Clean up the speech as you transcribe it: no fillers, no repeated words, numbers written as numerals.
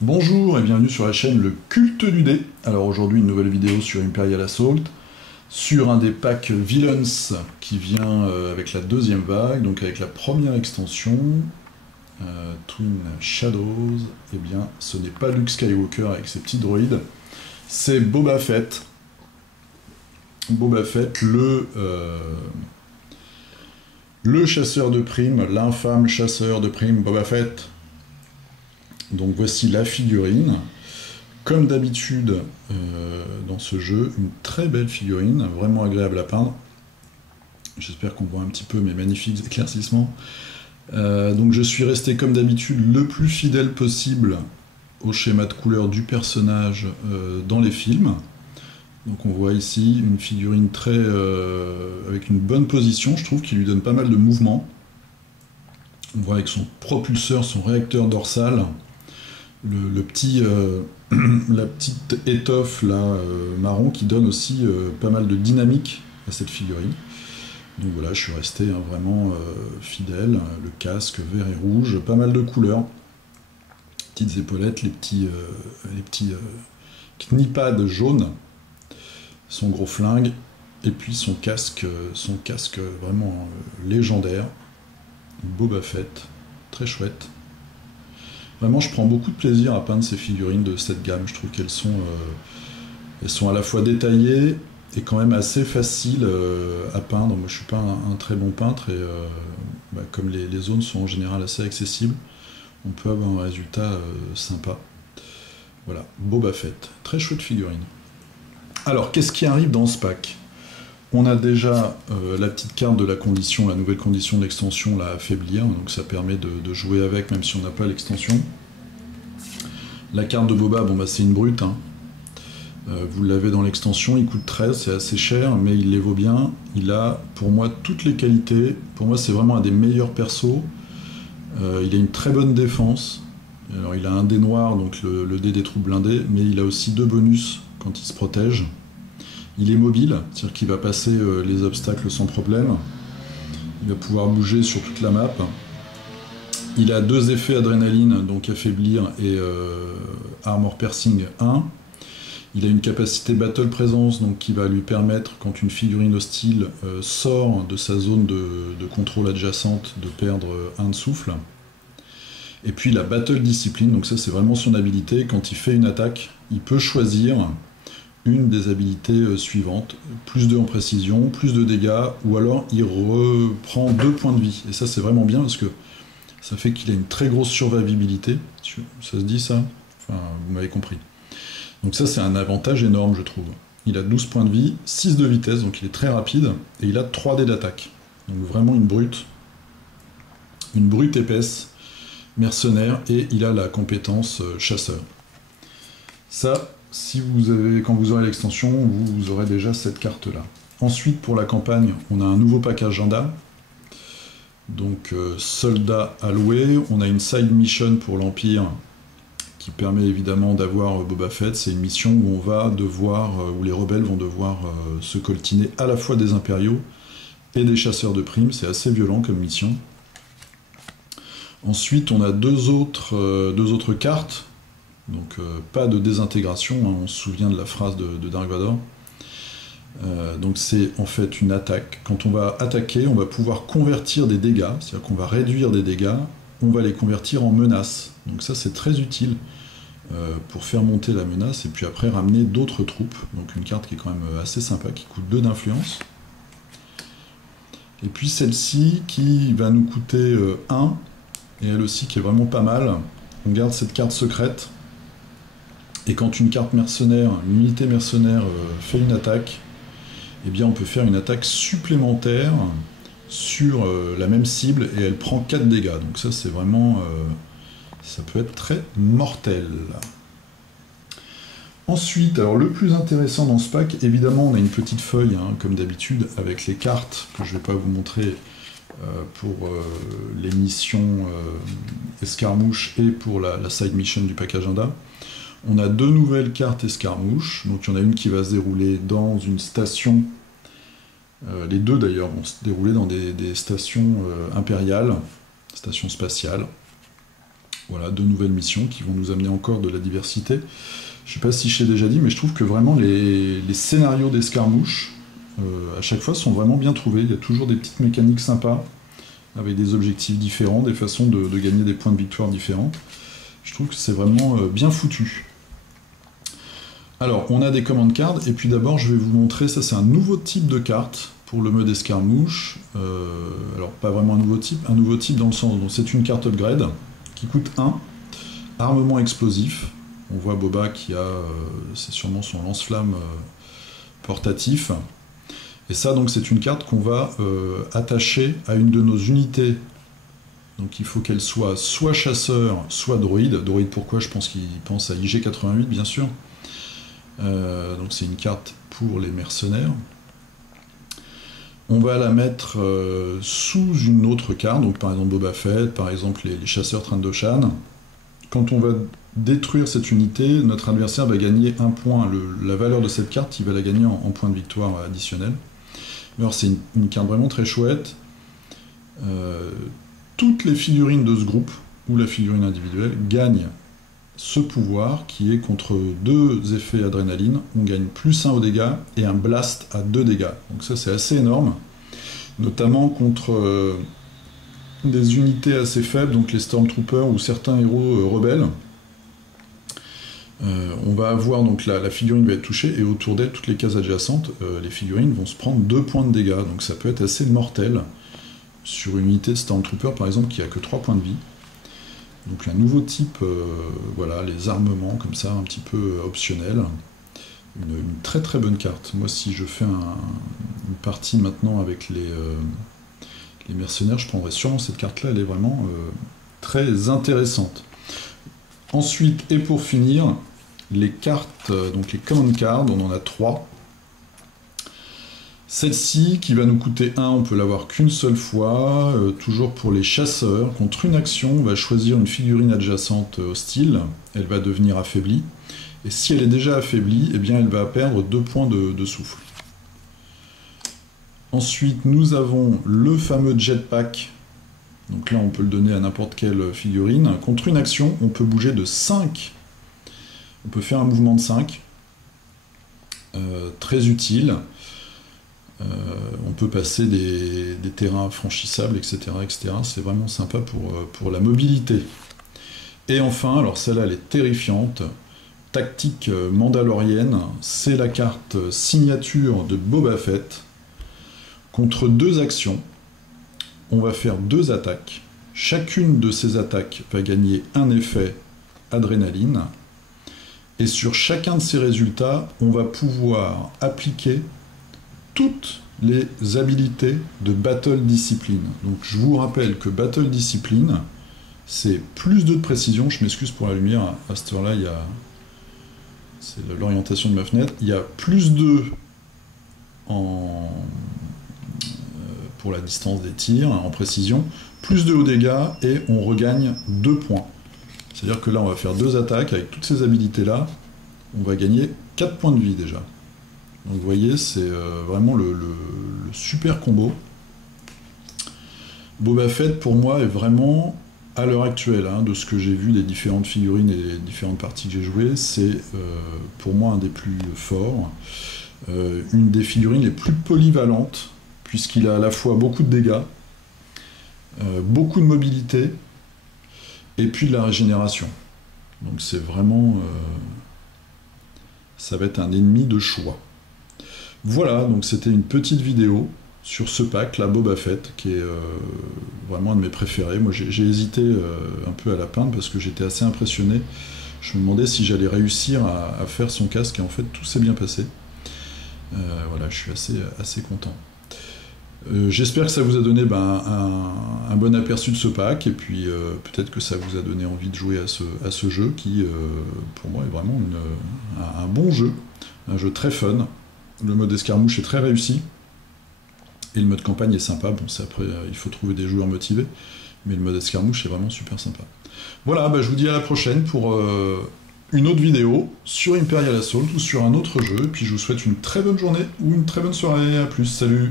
Bonjour et bienvenue sur la chaîne Le Culte du Dé. Alors aujourd'hui une nouvelle vidéo sur Imperial Assault, sur un des packs Villains qui vient avec la deuxième vague, donc avec la première extension, Twin Shadows. Eh bien ce n'est pas Luke Skywalker avec ses petits droïdes, c'est Boba Fett. Boba Fett, le chasseur de primes, l'infâme chasseur de primes Boba Fett. Donc voici la figurine. Comme d'habitude dans ce jeu, une très belle figurine, vraiment agréable à peindre. J'espère qu'on voit un petit peu mes magnifiques éclaircissements. Donc je suis resté comme d'habitude le plus fidèle possible au schéma de couleur du personnage dans les films. Donc on voit ici une figurine avec une bonne position, je trouve, qui lui donne pas mal de mouvement. On voit avec son propulseur, son réacteur dorsal, la petite étoffe là, marron qui donne aussi pas mal de dynamique à cette figurine. Donc voilà, je suis resté vraiment fidèle. Le casque vert et rouge, pas mal de couleurs. Petites épaulettes, les petits knipads jaunes, son gros flingue, et puis son casque vraiment légendaire. Boba Fett, très chouette. Vraiment, je prends beaucoup de plaisir à peindre ces figurines de cette gamme. Je trouve qu'elles sont à la fois détaillées et quand même assez faciles à peindre. Moi, je suis pas un très bon peintre et comme les zones sont en général assez accessibles, on peut avoir un résultat sympa. Voilà, Boba Fett, très chouette figurine. Alors, qu'est-ce qui arrive dans ce pack ? On a déjà la petite carte de la condition, la nouvelle condition d'extension, la affaiblir, donc ça permet de jouer avec même si on n'a pas l'extension. La carte de Boba, bon bah c'est une brute, hein. Vous l'avez dans l'extension, il coûte 13, c'est assez cher, mais il les vaut bien. Il a pour moi toutes les qualités, pour moi c'est vraiment un des meilleurs persos. Il a une très bonne défense, alors il a un dé noir, donc le dé des troupes blindées, mais il a aussi 2 bonus quand il se protège. Il est mobile, c'est-à-dire qu'il va passer les obstacles sans problème. Il va pouvoir bouger sur toute la map. Il a 2 effets adrénaline, donc affaiblir et armor piercing 1. Il a une capacité battle présence, donc qui va lui permettre, quand une figurine hostile sort de sa zone de contrôle adjacente, de perdre 1 de souffle. Et puis la battle discipline, donc ça c'est vraiment son habilité. Quand il fait une attaque, il peut choisir une des habilités suivantes, plus 2 en précision, plus de dégâts, ou alors il reprend 2 points de vie. Et ça c'est vraiment bien parce que ça fait qu'il a une très grosse survivabilité. Ça se dit ça ? Enfin, vous m'avez compris. Donc ça c'est un avantage énorme je trouve. Il a 12 points de vie, 6 de vitesse, donc il est très rapide, et il a 3 dés d'attaque. Donc vraiment une brute épaisse, mercenaire, et il a la compétence chasseur. Ça, quand vous aurez l'extension, vous aurez déjà cette carte-là. Ensuite, pour la campagne, on a un nouveau pack agenda. Donc, soldats alloués. On a une side mission pour l'Empire qui permet évidemment d'avoir Boba Fett. C'est une mission où où les rebelles vont devoir se coltiner à la fois des impériaux et des chasseurs de primes. C'est assez violent comme mission. Ensuite, on a deux autres cartes. Donc pas de désintégration, hein, on se souvient de la phrase de Dark Vador. Donc c'est en fait une attaque. Quand on va attaquer, on va pouvoir convertir des dégâts, c'est-à-dire qu'on va réduire des dégâts, on va les convertir en menaces. Donc ça c'est très utile pour faire monter la menace et puis après ramener d'autres troupes. Donc une carte qui est quand même assez sympa, qui coûte 2 d'influence. Et puis celle-ci qui va nous coûter 1, et elle aussi qui est vraiment pas mal. On garde cette carte secrète. Et quand une carte mercenaire, une unité mercenaire fait une attaque, eh bien on peut faire une attaque supplémentaire sur la même cible et elle prend 4 dégâts. Donc ça c'est vraiment... ça peut être très mortel. Ensuite, alors le plus intéressant dans ce pack, évidemment on a une petite feuille, hein, comme d'habitude, avec les cartes que je ne vais pas vous montrer pour les missions escarmouches et pour la side mission du pack agenda. On a 2 nouvelles cartes escarmouches, donc il y en a une qui va se dérouler dans une station, les 2 d'ailleurs vont se dérouler dans des stations impériales, stations spatiales. Voilà, 2 nouvelles missions qui vont nous amener encore de la diversité. Je sais pas si je l'ai déjà dit, mais je trouve que vraiment les scénarios d'escarmouches, à chaque fois, sont vraiment bien trouvés. Il y a toujours des petites mécaniques sympas, avec des objectifs différents, des façons de gagner des points de victoire différents. Je trouve que c'est vraiment bien foutu. Alors, on a des command cards, et puis d'abord, je vais vous montrer, ça c'est un nouveau type de carte pour le mode escarmouche. Alors, pas vraiment un nouveau type dans le sens où c'est une carte upgrade qui coûte 1, armement explosif. On voit Boba qui a, c'est sûrement son lance-flamme portatif. Et ça, donc, c'est une carte qu'on va attacher à une de nos unités. Donc il faut qu'elle soit chasseur, soit droïde. Droïde pourquoi? Je pense qu'il pense à IG-88, bien sûr. Donc c'est une carte pour les mercenaires. On va la mettre sous une autre carte, donc par exemple Boba Fett, par exemple les chasseurs Trandoshan. Quand on va détruire cette unité, notre adversaire va gagner un point. La valeur de cette carte, il va la gagner en points de victoire additionnels. Alors c'est une carte vraiment très chouette. Toutes les figurines de ce groupe, ou la figurine individuelle, gagnent ce pouvoir qui est contre 2 effets adrénaline. On gagne +1 aux dégâts et un blast à 2 dégâts. Donc ça c'est assez énorme, notamment contre des unités assez faibles, donc les Stormtroopers ou certains héros rebelles. On va avoir donc la figurine va être touchée et autour d'elle, toutes les cases adjacentes, les figurines vont se prendre 2 points de dégâts. Donc ça peut être assez mortel sur une unité de Stormtrooper par exemple qui a que 3 points de vie. Donc un nouveau type, voilà, les armements comme ça, un petit peu optionnels. Une très très bonne carte. Moi si je fais une partie maintenant avec les mercenaires, je prendrai sûrement cette carte-là, elle est vraiment très intéressante. Ensuite, et pour finir, les cartes, donc les command cards, on en a 3. Celle-ci, qui va nous coûter 1, on peut l'avoir qu'une seule fois, toujours pour les chasseurs. Contre une action, on va choisir une figurine adjacente hostile, elle va devenir affaiblie. Et si elle est déjà affaiblie, eh bien elle va perdre 2 points de souffle. Ensuite, nous avons le fameux jetpack. Donc là, on peut le donner à n'importe quelle figurine. Contre une action, on peut bouger de 5. On peut faire un mouvement de 5. Très utile. On peut passer des terrains franchissables, etc. etc. C'est vraiment sympa pour la mobilité. Et enfin, alors celle-là, elle est terrifiante. Tactique mandalorienne. C'est la carte signature de Boba Fett. Contre 2 actions, on va faire 2 attaques. Chacune de ces attaques va gagner un effet adrénaline. Et sur chacun de ces résultats, on va pouvoir appliquer toutes les habilités de Battle Discipline. Donc je vous rappelle que Battle Discipline, c'est plus 2 de précision. Je m'excuse pour la lumière, à cette heure-là, c'est l'orientation de ma fenêtre. Il y a plus 2 pour la distance des tirs, en précision, plus 2 au dégâts, et on regagne 2 points. C'est-à-dire que là, on va faire 2 attaques, avec toutes ces habilités-là, on va gagner 4 points de vie déjà. Donc vous voyez, c'est vraiment le super combo. Boba Fett, pour moi, est vraiment, à l'heure actuelle, de ce que j'ai vu des différentes figurines et des différentes parties que j'ai jouées, c'est pour moi un des plus forts. Une des figurines les plus polyvalentes, puisqu'il a à la fois beaucoup de dégâts, beaucoup de mobilité, et puis de la régénération. Donc c'est vraiment... ça va être un ennemi de choix. Voilà, donc c'était une petite vidéo sur ce pack, la Boba Fett, qui est vraiment un de mes préférés. Moi j'ai hésité un peu à la peindre, parce que j'étais assez impressionné. Je me demandais si j'allais réussir à faire son casque, et en fait tout s'est bien passé. Voilà, je suis assez content. J'espère que ça vous a donné un bon aperçu de ce pack, et puis peut-être que ça vous a donné envie de jouer à ce jeu qui, pour moi, est vraiment un bon jeu, un jeu très fun. Le mode escarmouche est très réussi, et le mode campagne est sympa. Bon, c'est après, il faut trouver des joueurs motivés, mais le mode escarmouche est vraiment super sympa. Voilà, je vous dis à la prochaine pour une autre vidéo sur Imperial Assault ou sur un autre jeu, et puis je vous souhaite une très bonne journée ou une très bonne soirée. À plus, salut!